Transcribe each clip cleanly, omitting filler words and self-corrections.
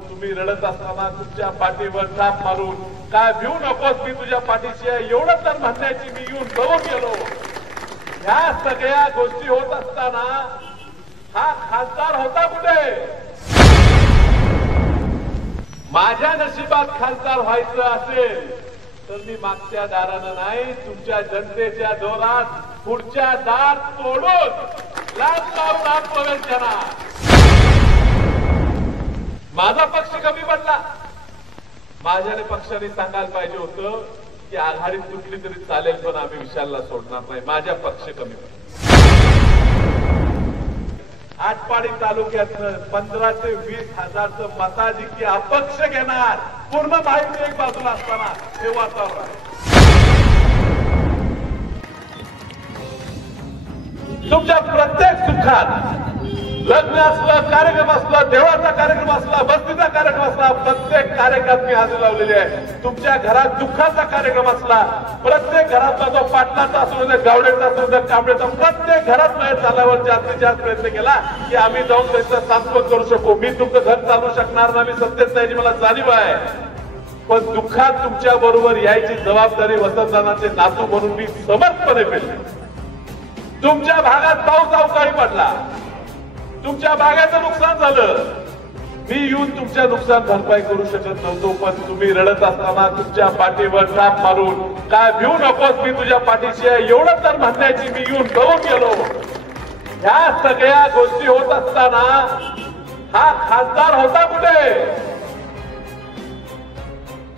तुम्ही रडत असताना तुमच्या पाठीवर थाप मारून काय भिऊ नकोस, मी तुझ्या पाठीशी आहे एवढं तर म्हणण्याची मी येऊन जवळ गेलो. ह्या सगळ्या गोष्टी होत असताना हा खासदार होता कुठे? माझ्या नशिबात खासदार व्हायचं असेल तर मी मागच्या दारानं नाही, तुमच्या जनतेच्या जोरात पुढच्या दार तोडून लाच मारून आत प्रवेश करणार. माझा पक्ष कमी पडला, माझ्याने पक्षाने सांगायला पाहिजे होतं की आघाडीत तुटली तरी चालेल पण आम्ही विशालला सोडणार नाही. माझ्या पक्ष कमी पडला. आटपाडी तालुक्यातनं 15 ते 20 हजारचं मताधिक्य अपक्ष घेणार, पूर्ण माहिती एक बाजूला असताना हे वातावरण आहे. तुमच्या प्रत्येक सुखात, लग्न असलं, कार्यक्रम असला, देवाचा कार्यक्रम असला, बस्तीचा कार्यक्रम असला, प्रत्येक कार्यक्रमात मी हजेरी लावलेली आहे. तुमच्या घरात दुःखाचा कार्यक्रम असला, प्रत्येक घरातला जो पाटलाचा असू दे, गावडेचा असू दे, कांबळेचा, प्रत्येक घरात वेळ चालल्यावर जास्तीत जास्त प्रयत्न केला की आम्ही जाऊन त्यांचं सांत्वन करू शकू. मी तुमचं घर चालवू शकणार नाही, मी सत्तेत नाही, मला जाणीव आहे, पण दुःखात तुमच्या बरोबर यायची जबाबदारी वसंतदादांचे नातू म्हणून मी समर्थपणे पेलली. तुमच्या भागात पाऊस अवकाळी पडला, तुमच्या बागाचं नुकसान झालं, मी येऊन तुमच्या नुकसान भरपाई करू शकत नव्हतो, पण तुम्ही रडत असताना तुमच्या पाठीवर थाप मारून काय भिऊ नकोस, मी तुझ्या पाठीशी आहे एवढं तर म्हणण्याची मी येऊन जवळ गेलो. ह्या सगळ्या गोष्टी होत असताना हा खासदार होता कुठे?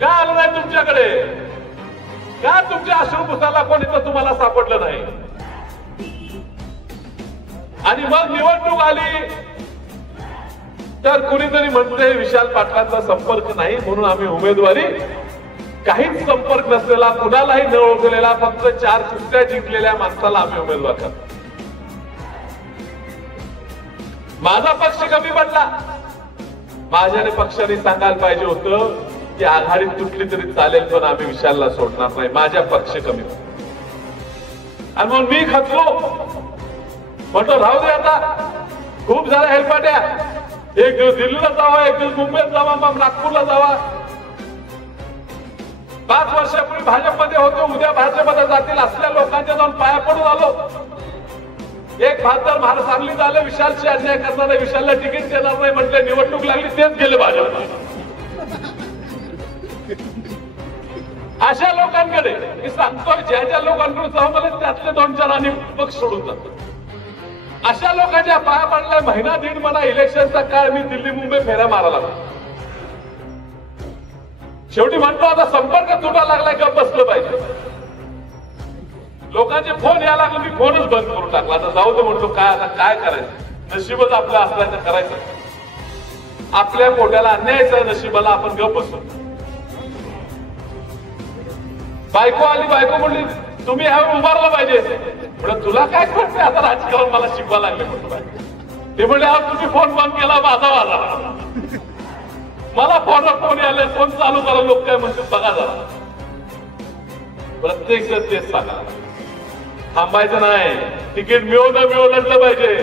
का आलं नाही तुमच्याकडे? का तुमच्या अश्रुपुसाला कोणी तर तुम्हाला सापडलं नाही? आणि मग निवडणूक आली तर कुणीतरी म्हणते विशाल पाटलांचा संपर्क नाही म्हणून आम्ही उमेदवारी, काहीच संपर्क नसलेला, कुणालाही न ओळखलेला, फक्त 4 कुस्त्या जिंकलेल्या माणसाला आम्ही उमेदवार करतो. माझा पक्ष कमी पडला, माझ्याने पक्षाने सांगायला पाहिजे होतं की आघाडीत तुटली तरी चालेल पण आम्ही विशालला सोडणार नाही. माझ्या पक्ष कमी पडला आणि मग मी खचलो, म्हटलं राहू दे आता, खूप झाल्या हेलपाट्या, एक दिवस दिल्लीला जावा, एक दिवस मुंबईत जावा, मग नागपूरला जावा. 5 वर्षापूर्वी भाजपमध्ये होते, उद्या भाजपमध्ये जातील असल्या लोकांच्या जाऊन पाया पडून आलो. एक खासदार महाराज सांगलीत आले, विशालशी अन्याय करणार आहे, विशालला तिकीट देणार नाही म्हटले, निवडणूक लागली तेच गेले भाजपला. अशा लोकांकडे मी सांगतोय, ज्या ज्या लोकांकडून सहमत त्यातले 2-4 आणि पक्ष सोडून जातो. अशा लोकांच्या पाया पडलाय. महिना दीड मला इलेक्शनचा काळ मी दिल्ली मुंबई फेऱ्या मारायला, शेवटी म्हणतो आता संपर्क तुटायला लागलाय, गप बसलं पाहिजे. लोकांचे फोन यायला लागले, मी फोनच बंद करून टाकला. आता जाऊ दे म्हणतो, काय आता काय करायचं, नशीबच आपलं असल्याचं करायचं. आपल्या पोट्याला अन्यायचा नशिबाला आपण गप बसतो. बायको आली, बायको म्हणली तुम्ही ह्यावर उभारलं पाहिजे. म्हणलं तुला काय कळतंय आता राजकारण, मला शिकवा लागले म्हणतो. ते म्हणले हा तुम्ही फोन बंद केला, माझा वाजा. मला फोनवर फोन आले, फोन चालू करा, लोक काय म्हणतात बघा जरा. प्रत्येक जण तेच सांगा, थांबायचं नाही, तिकीट मिळो न मिळो लढलं पाहिजे.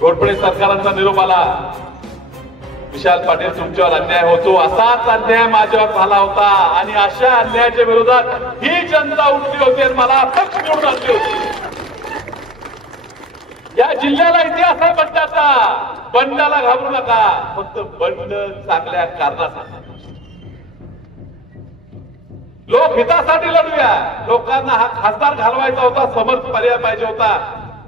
घोरपडे सरकारांचा निरोप आला, विशाल पाटील तुमच्यावर अन्याय होतो, असाच अन्याय माझ्यावर झाला होता आणि अशा अन्यायाच्या विरोधात ही जनता उठली होती आणि मला पक्ष निवडून आणली होती. या जिल्ह्याला इतिहास आहे बंडाचा, बंडाला घाबरू नका, फक्त बंड चांगल्या कारणासाठी, लोकहितासाठी लढूया. लोकांना हा खासदार घालवायचा होता, समर्थ पर्याय पाहिजे होता.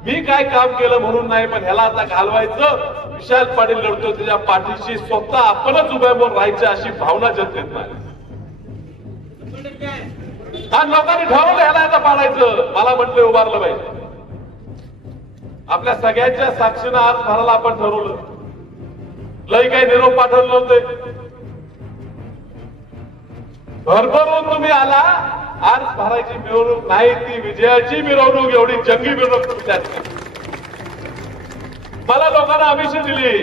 मी काय काम केलं म्हणून नाही, पण ह्याला आता घालवायचं. विशाल पाटील लढतो त्याच्या पाठीशी स्वतः आपणच उभ्या म्हणून राहायचं अशी भावना जनतेत नाही. आणि लोकांनी ठरवलं ह्याला आता पाडायचं. मला म्हटलं उभारलं पाहिजे. आपल्या सगळ्यांच्या साक्षीनं आज भरायला आपण ठरवलं. लई काही निरोप पाठवले नव्हते, भरभरून तुम्ही आला. आज भरायची मिरवणूक नाही, ती विजयाची मिरवणूक, एवढी जंगी मिरवणूक तुम्ही त्यात. मला लोकांना आमिष दिली,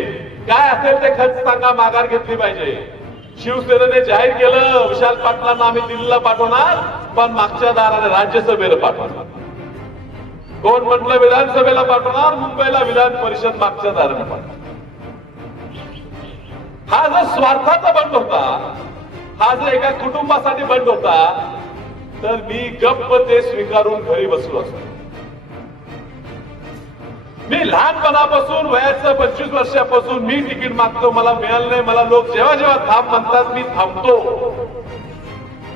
काय असेल ते खर्च सांगा, माघार घेतली पाहिजे. शिवसेनेने जाहीर केलं विशाल पाटलांना आम्ही दिल्लीला पाठवणार, पण मागच्या दाराने राज्यसभेला पाठवणार. कोण म्हटलं विधानसभेला पाठवणार, मुंबईला विधान परिषद मागच्या दाराने पाठवणार. हा जो स्वार्थाचा बंड होता, हा जो एका कुटुंबासाठी बंड होता, तर मी गप्प ते स्वीकारून घरी बसलो असतो. मी लहानपणापासून वयाचं 25 वर्षापासून मी तिकीट मागतो, मला मिळालं नाही. मला लोक जेव्हा जेव्हा थांब म्हणतात मी थांबतो.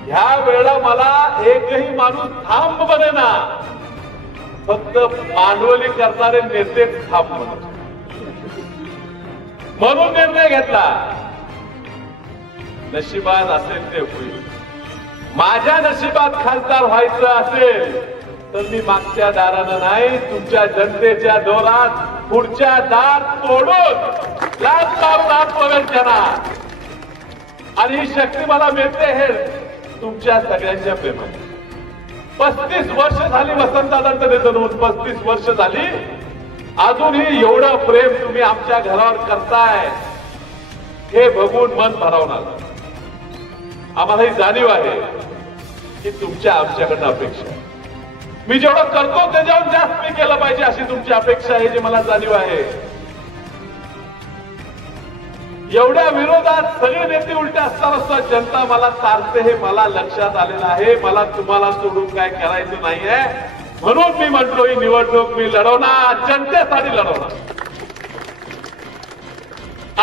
ह्या वेळेला मला एकही माणूस थांब बनेना, फक्त मांडवली करणारे नेतेच थांब म्हणत. म्हणून निर्णय घेतला, नशिबात असेल ते होईल. माझ्या नशिबात खासदार व्हायचं असेल तर मी मागच्या दारानं नाही, तुमच्या जनतेच्या दोरात पुढच्या दार तोडून लाच मारून आत्मवेद करणार. आणि ही शक्ती मला मिळते हे तुमच्या सगळ्यांच्या प्रेमाने. 35 वर्ष झाली वसंतदादांचं निधन होऊन, 35 वर्ष झाली. अजूनही एवढं प्रेम तुम्ही आमच्या घरावर करताय हे बघून मन भरावणार. आम्हाला ही जाणीव आहे की तुमच्या आमच्याकडनं अपेक्षा आहे. मी जेवढं करतो त्याच्याहून जास्त मी केलं पाहिजे अशी तुमची अपेक्षा आहे, जी मला जाणीव आहे. एवढ्या विरोधात सगळे नेते उलटे असताना सुद्धा जनता मला तारते हे मला लक्षात आलेलं आहे. मला तुम्हाला सोडून काय करायचं नाहीये, म्हणून मी म्हटलो ही निवडणूक मी लढवणार, जनतेसाठी लढवणार.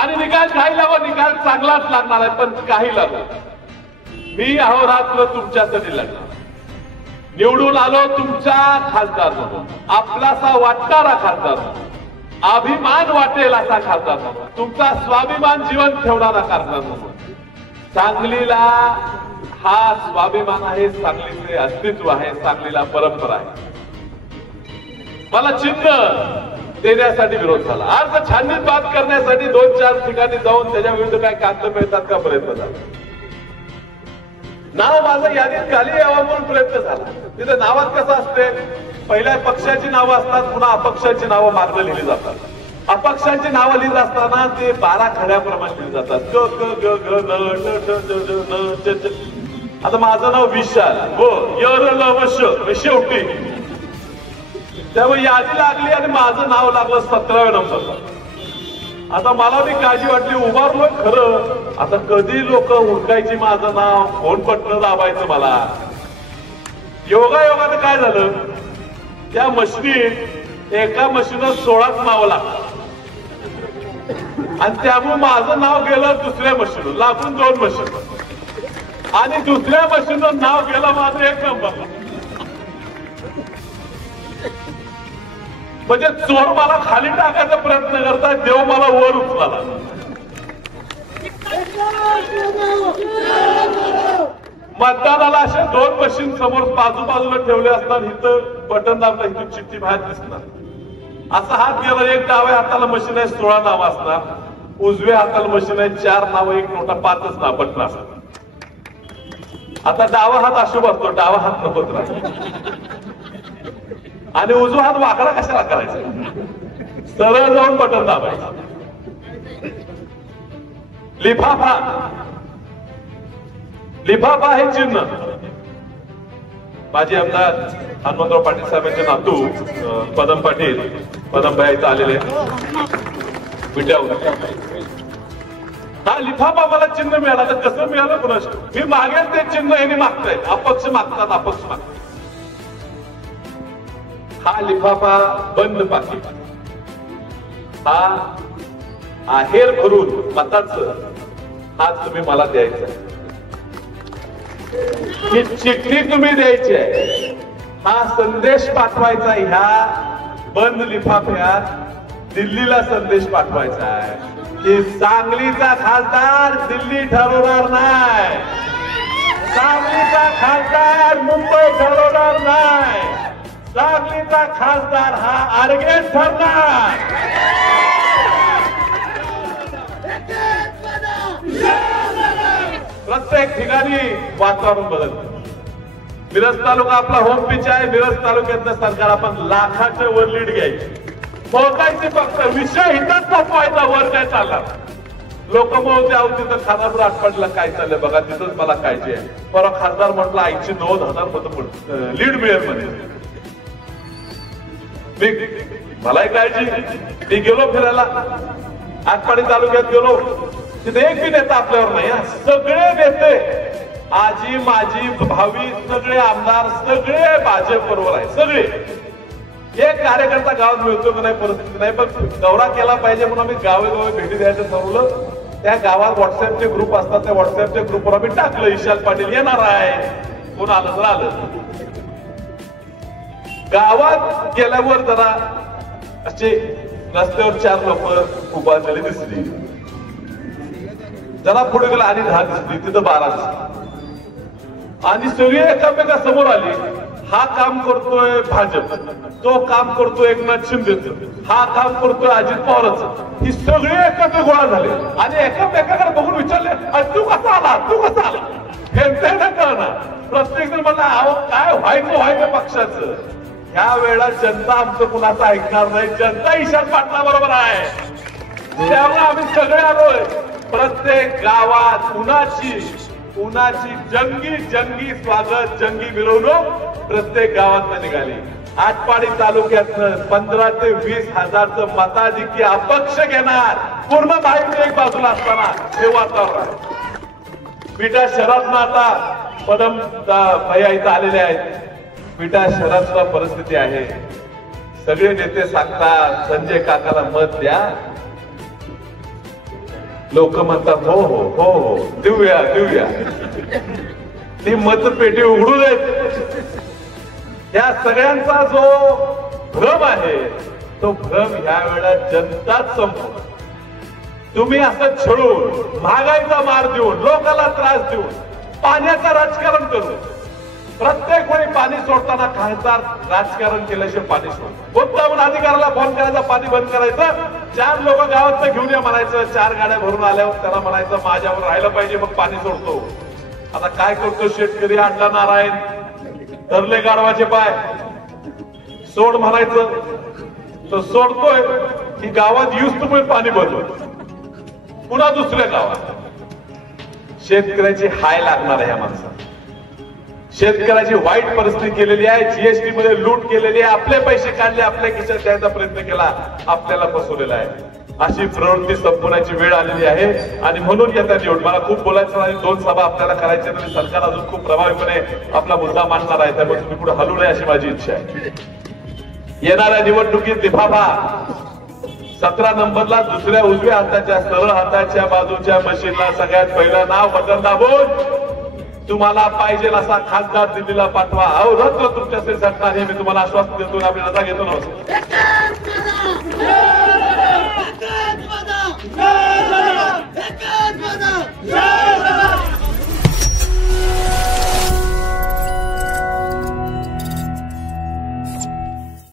आणि निकाल काही लागो, निकाल चांगलाच लागणार आहे, पण काही लागो मी अहोरात्र तुमच्यासाठी लढणार. निवडून आलो तुमचा खासदार म्हणून, आपलासा वाटणारा खासदार म्हणून, अभिमान वाटेल असा खासदार म्हणून, तुमचा स्वाभिमान जीवन ठेवणारा खासदार म्हणून. सांगलीला हा स्वाभिमान आहे, सांगलीचे अस्तित्व आहे, सांगलीला परंपरा आहे. मला चिन्ह देण्यासाठी विरोध झाला. आज छाननीत बात करण्यासाठी 2-4 ठिकाणी जाऊन त्याच्या विरुद्ध काय कागद मिळतात का प्रयत्न झाला. नाव माझं यादीत खाली यावं म्हणून प्रयत्न झाला. तिथे नावात कसं असते, पहिल्या पक्षाची नावं असतात, पुन्हा अपक्षाची नावं मागणं लिहिली जातात. अपक्षांची नावं लिहित असताना ते 12 खड्याप्रमाणे लिहिली जातात. क क ग ग न ट ट ज ज न च च. आता माझं नाव विशाल, हो य र ल व श, शेवटी त्यामुळे यादी लागली आणि माझं नाव लागलं 17व्या नंबरला. आता मला बी काळजी वाटली, उभारलोय खरं, आता कधी लोक हुडकायची माझं नाव, फोन बटन दाबायचं मला. योगायोगानं काय झालं, त्या मशीनीत एका मशीनवर 16च नावं लागतात आणि त्यामुळे माझं नाव गेलं दुसऱ्या मशीनवर, लागून 2 मशीन, आणि दुसऱ्या मशीनवर नाव गेलं माझं 1 नंबरला. म्हणजे चोर मला खाली टाकायचा प्रयत्न करतात, देव मला वर उचलाला. मतदानाला अशा 2 मशीन समोर बाजूला ठेवले असतात. इथं बटन दाबलं, इथून चिठ्ठी बाहेर दिसणार. असा हात गेला, एक डाव्या हाताला मशीन आहे 16 नावं असणार, उजव्या हाताला मशीन आहे 4 नावं, एक नोटा 5च नाव बटन असतात. आता डावा हात अशुभ असतो, डावा हात नकोच राहतो. आणि उजवा हात वाकडा कशाला करायचा, सरळ जाऊन बटन दाबायचं. लिफाफा, लिफाफा हे चिन्ह. माझे आमदार हनुमंतराव पाटील साहेबांचे नातू पदम पाटील, पदमभाई इथं आलेले विट्यावर. हा लिफाफा मला चिन्ह मिळाला, तर कसं मिळालं कुणाच मी मागेल ते चिन्ह यांनी मागताय. अपक्ष मागतात, अपक्ष मागतात. हा लिफाफा बंद पाकिट, हा आहेर भरून मताचं आज तुम्ही मला द्यायचं, ही चिठ्ठी तुम्ही द्यायची आहे, हा संदेश पाठवायचा. ह्या बंद लिफाफ्यात दिल्लीला संदेश पाठवायचा आहे की सांगलीचा खासदार दिल्ली ठरवणार नाही, सांगलीचा खासदार मुंबई ठरवणार नाही, सांगलीचा खासदार हा आर्गेट ठरणार. प्रत्येक ठिकाणी वातावरण बदलतं. मिरज तालुका आपला होम पिच आहे. मिरज तालुक्यातलं सरकार आपण लाखाच्या वर लीड घ्यायची, मोकायचे फक्त विषय हिथंच संपवायचा, वर काय चालला. लोक मोजते आहोत तिथं खानापूर आठवडला काय चाललंय बघा, तिथंच मला काळजी आहे. परवा खासदार म्हटलं 89,000 मतं लीड मिळेल म्हणे. मलाही काळजी. मी गेलो फिरायला, आटपाडी तालुक्यात गेलो, तिथे एक बी नेता आपल्यावर नाही. सगळे नेते, आजी माझी भावी सगळे आमदार सगळे भाजप बरोबर आहे. सगळे एक कार्यकर्ता गावात मिळतो का नाही परिस्थिती नाही, पण दौरा केला पाहिजे म्हणून आम्ही गावोगावी भेटी द्यायचं ठरवलं. त्या गावात व्हॉट्सअपचे ग्रुप असतात, त्या व्हॉट्सअपच्या ग्रुपवर आम्ही टाकलं विशाल पाटील येणार आहे, कोण आलं तर आलं. गावात गेल्यावर जरा असे रस्त्यावर 4 लोक उभा झाले दिसली, जरा पुढे गेला आणि 10 दिसली, तिथं 12 दिसली आणि सगळी एकामेका समोर आली. हा काम करतोय भाजप, तो काम करतोय एकनाथ शिंदेचं, हा काम करतोय अजित पवारचं. ही सगळे एकत्र गोळा झाले आणि एकामेकाकडे बघून विचारले, तू कसा आला, तू कसा आला, हे ना कळणार. प्रत्येक जण म्हणला अहो काय व्हायचं पक्षाचं. ह्या वेळेला जनता आमचं कुणाचं ऐकणार नाही, जनता ईशान पाटला बरोबर आहे. त्यामुळे आम्ही सगळे आलोय. प्रत्येक गावात उन्हाची जंगी स्वागत, जंगी मिरवणूक प्रत्येक गावात निघाली. आटपाडी तालुक्यातनं 15 ते 20 हजारचं मताधिक्य अपक्ष घेणार. पूर्ण माहिती एक बाजूला असताना हे वातावरण आहे. विटा शहरातनं आता पदम भैया इथं आलेले आहेत. विटा शहरात सुद्धा परिस्थिती आहे. सगळे नेते सांगतात संजय काकाला मत द्या. लोक म्हणतात हो हो हो हो देऊया. ती मतपेटी उघडू देत. या सगळ्यांचा जो भ्रम आहे तो भ्रम ह्या वेळेला जनताच संपवणार. तुम्ही असं छळून, महागाईचा मार देऊन, लोकांना त्रास देऊन, पाण्याचं राजकारण करून, प्रत्येक वेळी पाणी सोडताना खासदार राजकारण केल्याशिवाय पाणी सोडतो. मुद्दामून अधिकाऱ्याला फोन करायचा, पाणी बंद करायचं. 4 लोक गावात घेऊन या म्हणायचं, 4 गाड्या भरून आल्यावर त्याला म्हणायचं माझ्यावर राहिलं पाहिजे मग पाणी सोडतो. आता काय करतो शेतकरी, अण्णा नारायण धरले गाढवाचे पाय, सोड म्हणायचं तो सोडतोय की गावात येऊस तुम्ही पाणी बंद, पुन्हा दुसऱ्या गावात. शेतकऱ्याची हाय लागणार आहे या माणसाला. शेतकऱ्याची वाईट परिस्थिती केलेली आहे. जीएसटी मध्ये लूट केलेली आहे. आपले पैसे काढले, आपल्या खिशात द्यायचा प्रयत्न केला, आपल्याला फसवलेला आहे. अशी प्रवृत्ती संपवण्याची वेळ आलेली आहे. आणि म्हणून येत्या निवडणूक मला खूप बोलायचं आणि 2 सभा आपल्याला करायच्या तरी सरकार अजून खूप प्रभावीपणे आपला मुद्दा मांडणार आहे. त्यामुळे तुम्ही पुढे हलू नये अशी माझी इच्छा आहे. येणाऱ्या निवडणुकीत लिफाफा 17 नंबरला दुसऱ्या उजव्या हाताच्या सरळ हाताच्या बाजूच्या मशीनला सगळ्यात पहिलं नाव बटन दाबून तुम्हाला पाहिजे असा खासदार दिल्लीला पाठवा. अहो रद्द तुमच्यासाठी सरकार हे मी तुम्हाला आश्वासन देतो. आम्ही रजा घेतो. नमस्कार.